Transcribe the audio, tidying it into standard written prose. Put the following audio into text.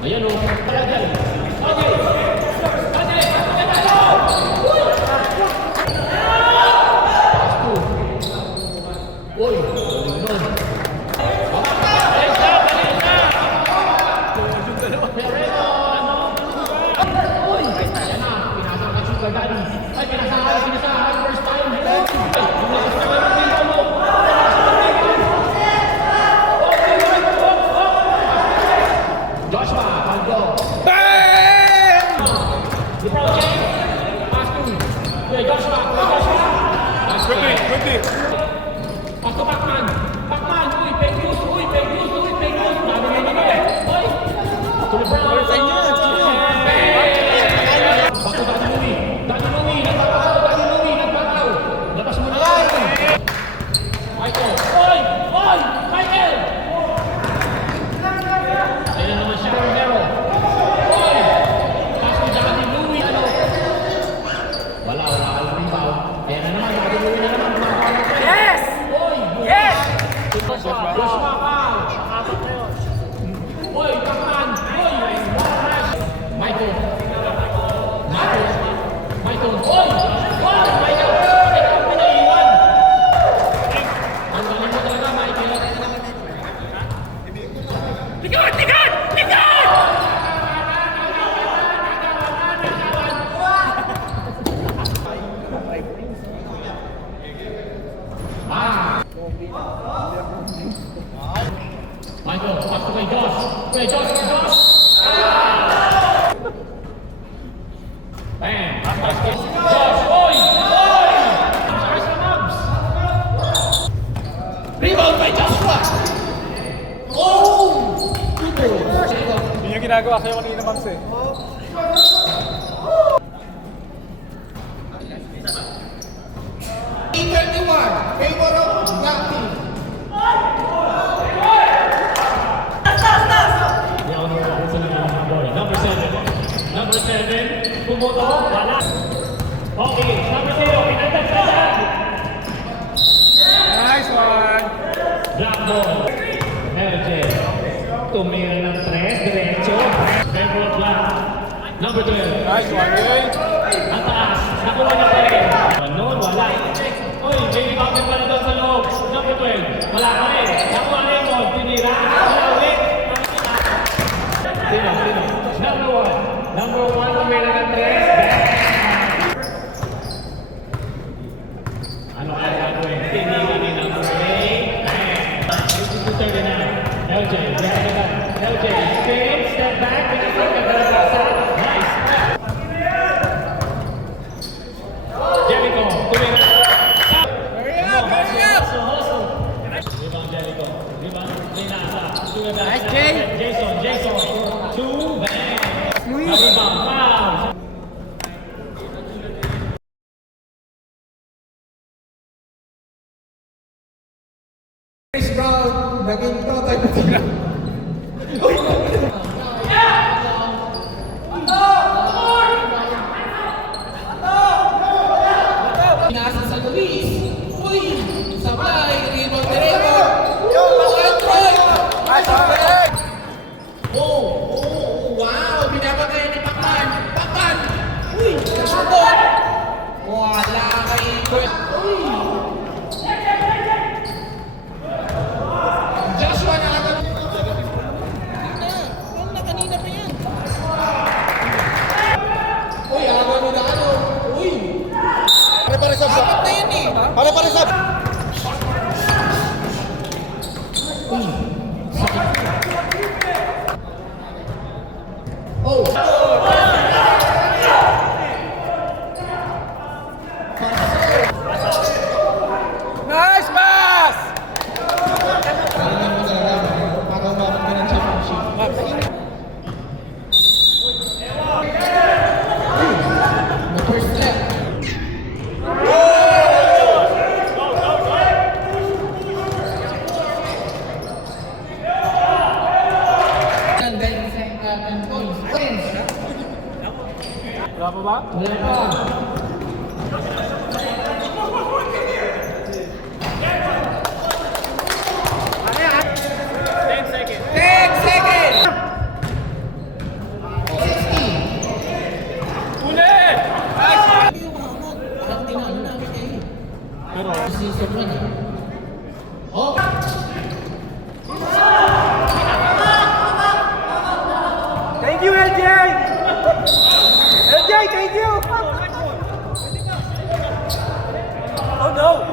Ayan o, talagang. Okay. Uy, Pasok Pacman! Pacman! Uy, fake news! Uy, fake news! Uy, fake news! Sabi nga naman eh! Uy! To the Brown! Pasok Dani Louie! Dani Louie! Nagpataw! Dani Louie! Nagpataw! Labas mo na lang! Michael! Uy! Uy! Michael! Ayun naman siya, Romero! Uy! Pasok Dani Louie! Ano? Wala ka lang rebound. Ayan na naman, Dani Louie na naman. Yes! Yes! Joshua foul! Uy, Pacman! Uy! Michael! Michael! Michael! Uy! Uy! Michael! Bakit ako pinaiwan? Ang galing mo talaga, Michael! Likod! Likod! Likod! Michael, pasok kay Josh! Kay Josh! Kay Josh! Bam! Basket! Josh! Uy! Uy! Sakay sa Mavs! Rebound by Joshua! Oh! Hindi yung ginagawa sa'yo kanina, Max eh. Favor of Black Team. Number 7, pumoto, wala. Okay, number 0, pinagdagdagan. Nice one! Black ball. LJ. Tumira ng 3, diretso. Ball black. Number 12. Nice one, eh! Ang taas, nakuha niya pa rin. Noon, wala. Uy, baby bakit pala doon sa loob. Number 12, wala pa rin. Nakuha na yung ball, tinira. Wala ulit. Sino? Number 1. Number 1, tumira ng 3. Ano kaya gagawin? Tinira ni number 8. 52-39. LJ, LJ, spin, step back, pinagkagalabasan. Nice. Jericho, tumira. Hurry up! Rebound Jericho. Rebound Renata. Nice, Jay. Jason. 2, bang. Rebound, foul. Chris Brown, naging prototype na sila. Nasa sa Luis. Uy! Sabay! Rebound Wow! Binabagay ni Pakman! Pakman! Uy! Nasabot! Wala kay Ikot! Uy! Joshua nakagawa. Kanina pa yan. Uy, agaw mo na ano? Uy! Pare-pare sab. Apat na yan eh! Pare-pare sab. Oh! Nice pass! Kailangan mo talaga para umabot ka ng championship. The first step. And then, second points. Wala pa ba? Wala pa. Pero, Season 1 eh. Oh! thank you, LJ! LJ, thank you! Oh no!